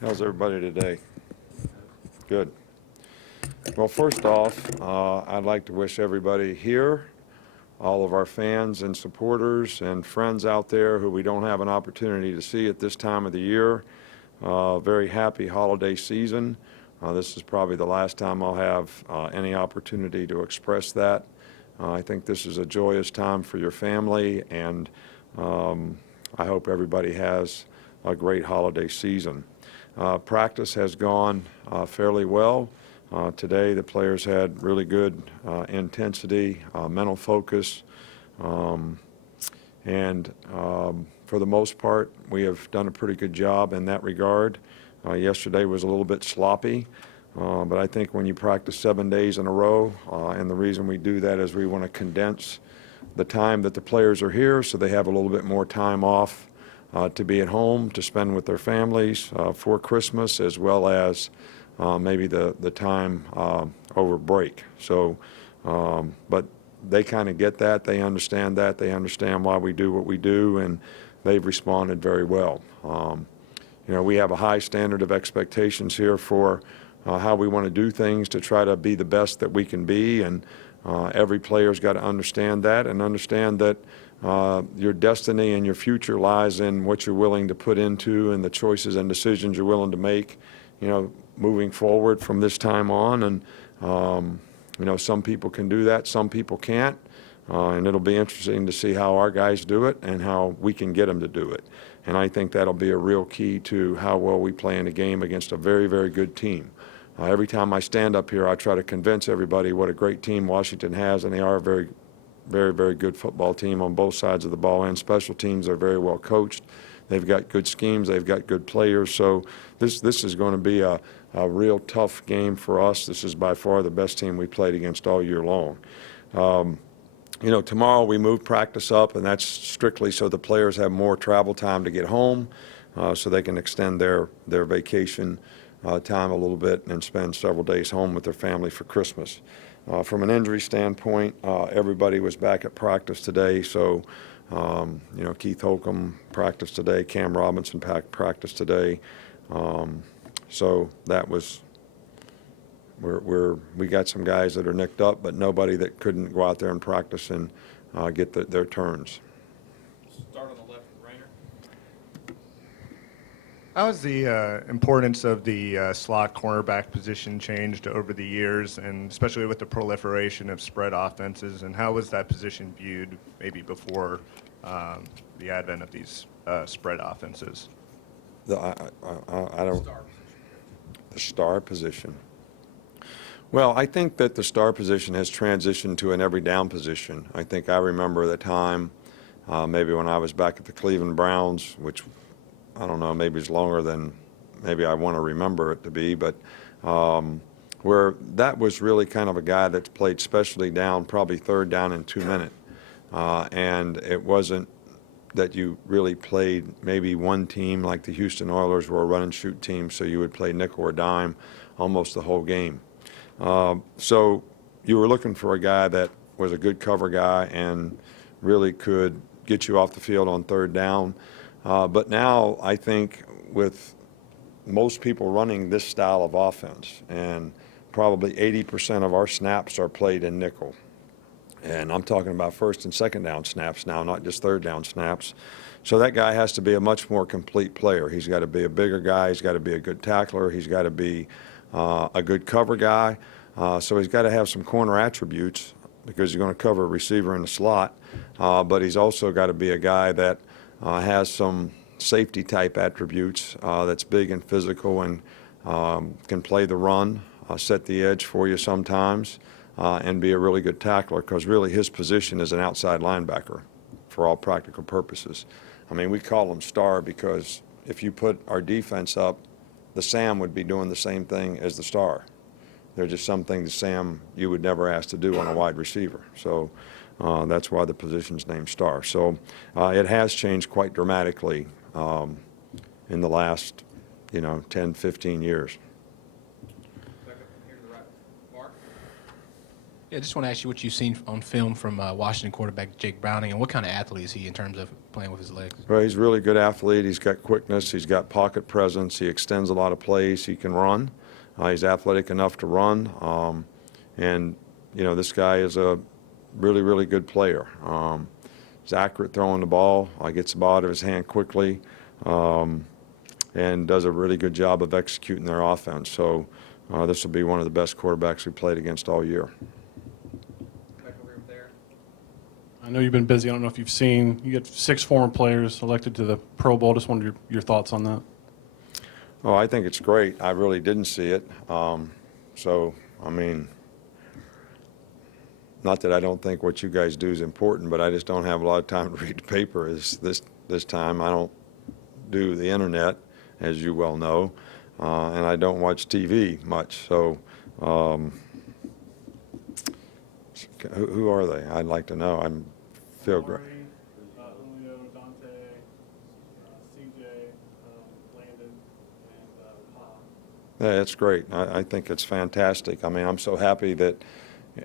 How's everybody today? Good. Well, first off, I'd like to wish everybody here, all of our fans and supporters and friends out there who we don't have an opportunity to see at this time of the year, very happy holiday season. This is probably the last time I'll have any opportunity to express that. I think this is a joyous time for your family, and I hope everybody has a great holiday season. Practice has gone fairly well. Today the players had really good intensity, mental focus, and for the most part we have done a pretty good job in that regard. Yesterday was a little bit sloppy, but I think when you practice 7 days in a row, and the reason we do that is we want to condense the time that the players are here so they have a little bit more time off to be at home, to spend with their families for Christmas, as well as maybe the time over break. So, but they kind of get that, they understand why we do what we do, and they've responded very well. You know, we have a high standard of expectations here for how we want to do things to try to be the best that we can be, and every player's got to understand that, and understand that your destiny and your future lies in what you're willing to put into and the choices and decisions you're willing to make, you know, moving forward from this time on. And you know, some people can do that, some people can't, and it'll be interesting to see how our guys do it and how we can get them to do it. And I think that'll be a real key to how well we play in a game against a very, very good team. Every time I stand up here, I try to convince everybody what a great team Washington has, and they are a very, very, very good football team on both sides of the ball, and special teams are very well coached. They've got good schemes, they've got good players, so this is going to be a real tough game for us. This is by far the best team we played against all year long. You know, tomorrow we move practice up, and that's strictly so the players have more travel time to get home, so they can extend their vacation time a little bit and spend several days home with their family for Christmas. From an injury standpoint, everybody was back at practice today, so you know, Keith Holcomb practiced today, Cam Robinson practiced today, so that was, we got some guys that are nicked up, but nobody that couldn't go out there and practice and get their turns. Start on the left with Rainer. How has the importance of the slot cornerback position changed over the years, and especially with the proliferation of spread offenses, and how was that position viewed maybe before the advent of these spread offenses? I don't. Star position. The star position. Well, I think that the star position has transitioned to an every down position. I think I remember the time, maybe when I was back at the Cleveland Browns, which I don't know, maybe it's longer than maybe I want to remember it to be, but where that was really kind of a guy that's played specialty down, probably third down and 2 minute. And it wasn't that you really played maybe one team like the Houston Oilers were a run and shoot team, so you would play nickel or dime almost the whole game. So you were looking for a guy that was a good cover guy and really could get you off the field on third down. But now I think with most people running this style of offense, and probably 80% of our snaps are played in nickel. And I'm talking about first and second down snaps now, not just third down snaps. So that guy has to be a much more complete player. He's got to be a bigger guy. He's got to be a good tackler. He's got to be a good cover guy. So he's got to have some corner attributes because he's going to cover a receiver in the slot. But he's also got to be a guy that has some safety type attributes, that's big and physical and can play the run, set the edge for you sometimes, and be a really good tackler, because really his position is an outside linebacker for all practical purposes. I mean, we call him star because if you put our defense up, the Sam would be doing the same thing as the star. There's just some things Sam you would never ask to do on a wide receiver. So that's why the position's named star. So it has changed quite dramatically in the last, 10, 15 years. Back up from here to the right. Mark. Yeah, I just want to ask you what you've seen on film from Washington quarterback Jake Browning, and what kind of athlete is he in terms of playing with his legs? Well, he's a really good athlete. He's got quickness. He's got pocket presence. He extends a lot of plays. He can run. He's athletic enough to run. And, you know, this guy is a really, really good player. He's accurate throwing the ball. Gets the ball out of his hand quickly, and does a really good job of executing their offense. So this will be one of the best quarterbacks we played against all year. Back over here with Aaron. I know you've been busy. I don't know if you've seen, you get 6 former players elected to the Pro Bowl. Just wondered your thoughts on that. Oh, I think it's great. I really didn't see it. So, I mean, not that I don't think what you guys do is important, but I just don't have a lot of time to read the paper this time. I don't do the internet, as you well know, and I don't watch TV much. So, who are they? I'd like to know. I feel great. Julio, Dante, CJ, Landon, and Pa. Yeah, it's great. I think it's fantastic. I mean, I'm so happy that,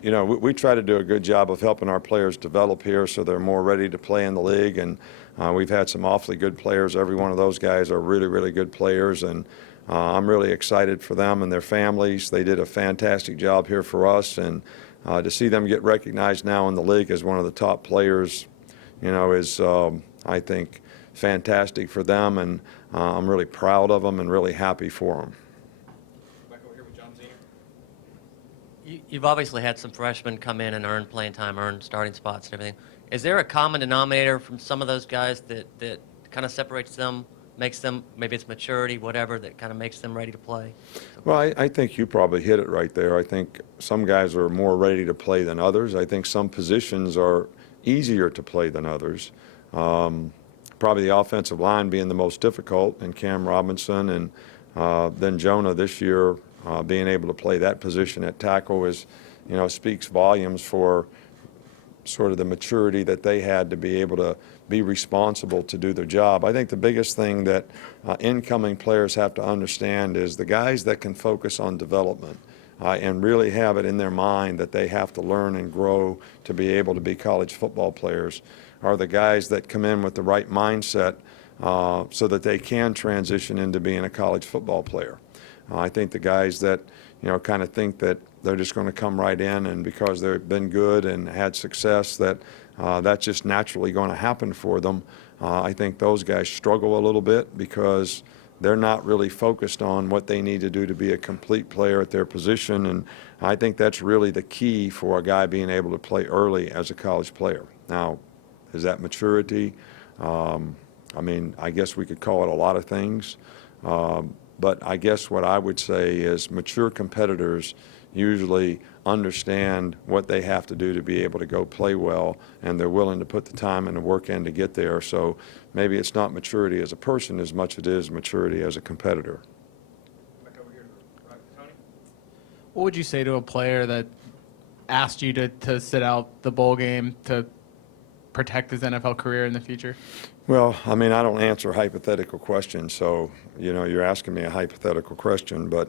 you know, we try to do a good job of helping our players develop here so they're more ready to play in the league. And we've had some awfully good players. Every one of those guys are really, really good players. And I'm really excited for them and their families. They did a fantastic job here for us. And to see them get recognized now in the league as one of the top players, you know, is, I think, fantastic for them. And I'm really proud of them and really happy for them. Back over here with John Zener. You've obviously had some freshmen come in and earn playing time, earn starting spots and everything. Is there a common denominator from some of those guys that kind of separates them, makes them, maybe it's maturity, whatever, that kind of makes them ready to play? Well, I think you probably hit it right there. I think some guys are more ready to play than others. I think some positions are easier to play than others. Probably the offensive line being the most difficult, and Cam Robinson, and then Jonah this year being able to play that position at tackle is, you know, speaks volumes for sort of the maturity that they had to be able to be responsible to do their job. I think the biggest thing that incoming players have to understand is the guys that can focus on development and really have it in their mind that they have to learn and grow to be able to be college football players are the guys that come in with the right mindset so that they can transition into being a college football player. I think the guys that, you know, kind of think that they're just going to come right in and because they've been good and had success that that's just naturally going to happen for them. I think those guys struggle a little bit because they're not really focused on what they need to do to be a complete player at their position. And I think that's really the key for a guy being able to play early as a college player. Now, is that maturity? I mean, I guess we could call it a lot of things. But I guess what I would say is mature competitors usually understand what they have to do to be able to go play well, and they're willing to put the time and the work in to get there. So maybe it's not maturity as a person as much as it is maturity as a competitor. Back over here to right with Tony. What would you say to a player that asked you to sit out the bowl game to protect his NFL career in the future? Well, I mean, I don't answer hypothetical questions, so, you know, you're asking me a hypothetical question, but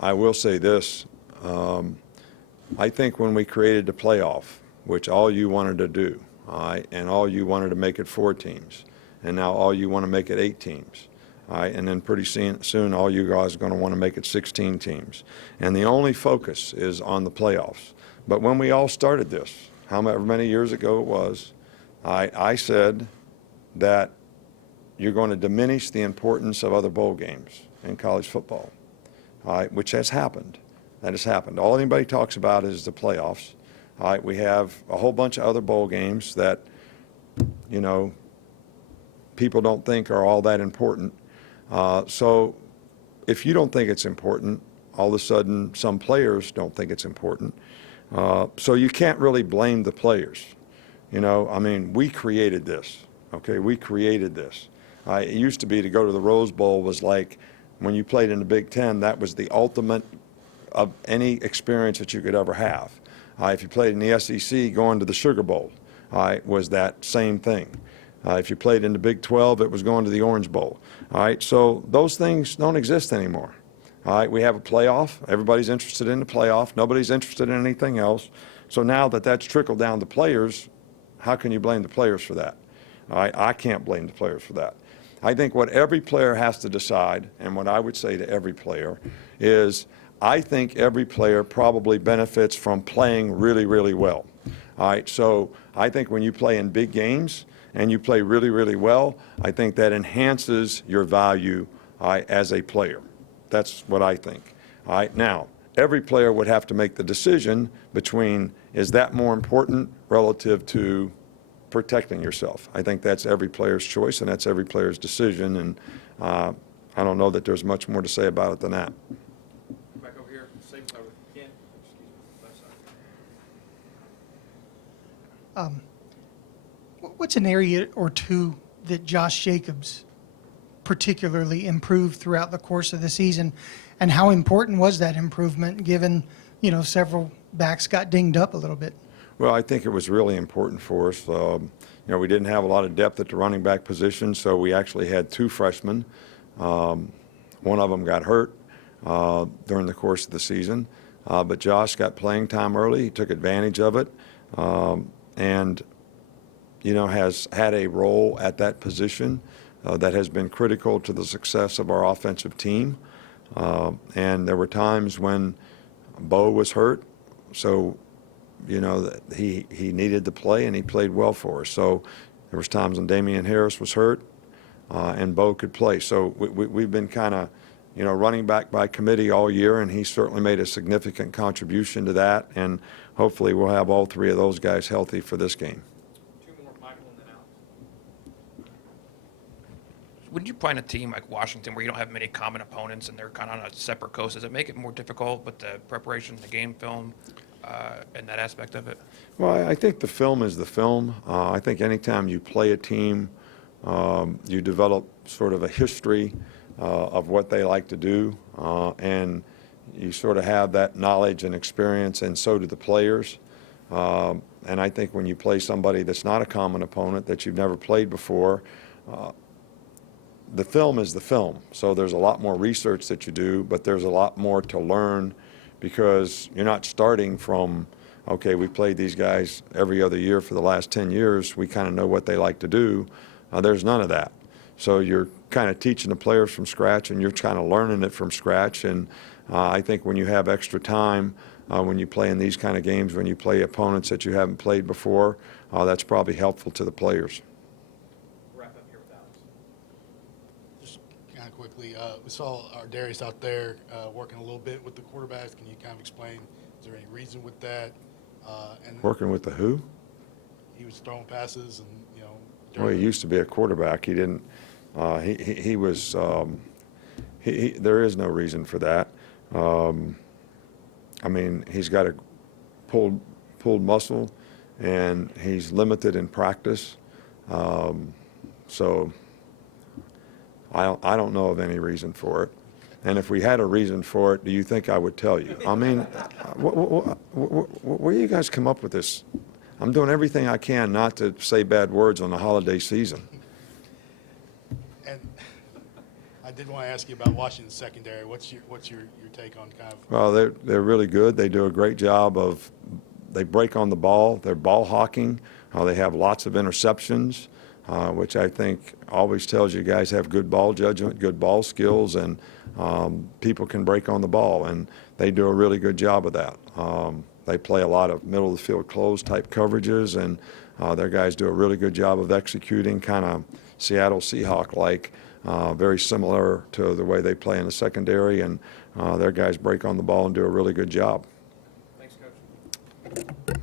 I will say this. I think when we created the playoff, which all you wanted to do, and all you wanted to make it 4 teams, and now all you want to make it 8 teams, and then pretty soon all you guys are going to want to make it 16 teams. And the only focus is on the playoffs. But when we all started this, however many years ago it was, I said that you're going to diminish the importance of other bowl games in college football, which has happened. That has happened. All anybody talks about is the playoffs. We have a whole bunch of other bowl games that, you know, people don't think are all that important. So if you don't think it's important, all of a sudden some players don't think it's important. So you can't really blame the players. You know, I mean, we created this, okay? We created this. It used to be to go to the Rose Bowl was like when you played in the Big Ten, that was the ultimate of any experience that you could ever have. If you played in the SEC, going to the Sugar Bowl was that same thing. If you played in the Big 12, it was going to the Orange Bowl. All right, so those things don't exist anymore. All right, we have a playoff. Everybody's interested in the playoff. Nobody's interested in anything else. So now that that's trickled down to players, how can you blame the players for that? All right, I can't blame the players for that. I think what every player has to decide, and what I would say to every player, is I think every player probably benefits from playing really, really well. All right, so I think when you play in big games and you play really, really well, I think that enhances your value as a player. That's what I think. All right, now, every player would have to make the decision between, is that more important relative to protecting yourself? I think that's every player's choice, and that's every player's decision, and I don't know that there's much more to say about it than that. Back over here, same side with Ken. Excuse me, left side. What's an area or two that Josh Jacobs particularly improved throughout the course of the season, and how important was that improvement given, several backs got dinged up a little bit? Well, I think it was really important for us. We didn't have a lot of depth at the running back position, so we actually had two freshmen. One of them got hurt during the course of the season, but Josh got playing time early. He took advantage of it, and has had a role at that position that has been critical to the success of our offensive team. And there were times when Bo was hurt, so that he needed to play, and he played well for us. So there was times when Damian Harris was hurt, and Bo could play. So we've been kind of, running back by committee all year, and he certainly made a significant contribution to that. And hopefully we'll have all three of those guys healthy for this game. Two more, Michael, and then Alex. When you play in a team like Washington where you don't have many common opponents and they're kind of on a separate coast, does it make it more difficult with the preparation, the game film, and that aspect of it? Well, I think the film is the film. I think anytime you play a team, you develop sort of a history of what they like to do, and you sort of have that knowledge and experience, and so do the players. And I think when you play somebody that's not a common opponent, that you've never played before, the film is the film. So there's a lot more research that you do, but there's a lot more to learn, because you're not starting from, okay, we played these guys every other year for the last 10 years. We kind of know what they like to do. There's none of that. So you're kind of teaching the players from scratch, and you're kind of learning it from scratch. And I think when you have extra time, when you play in these kind of games, when you play opponents that you haven't played before, that's probably helpful to the players. Wrap up here with Alex. Just kind of quickly, we saw our Darius out there working a little bit with the quarterbacks. Can you kind of explain, is there any reason with that? And Working with the who? he was throwing passes and, Well, he used to be a quarterback. He didn't. He was. There is no reason for that. I mean, he's got a pulled muscle, and he's limited in practice. So I don't know of any reason for it. And if we had a reason for it, do you think I would tell you? I mean, where do you guys come up with this? I'm doing everything I can not to say bad words on the holiday season. and I did want to ask you about Washington's secondary. What's your take on kind of? Well, they're really good. They do a great job of, they break on the ball. They're ball hawking. They have lots of interceptions, which I think always tells you guys have good ball judgment, good ball skills, and people can break on the ball, and they do a really good job of that. They play a lot of middle of the field close type coverages, and their guys do a really good job of executing, kind of Seattle Seahawk-like, very similar to the way they play in the secondary, and their guys break on the ball and do a really good job. Thanks, Coach.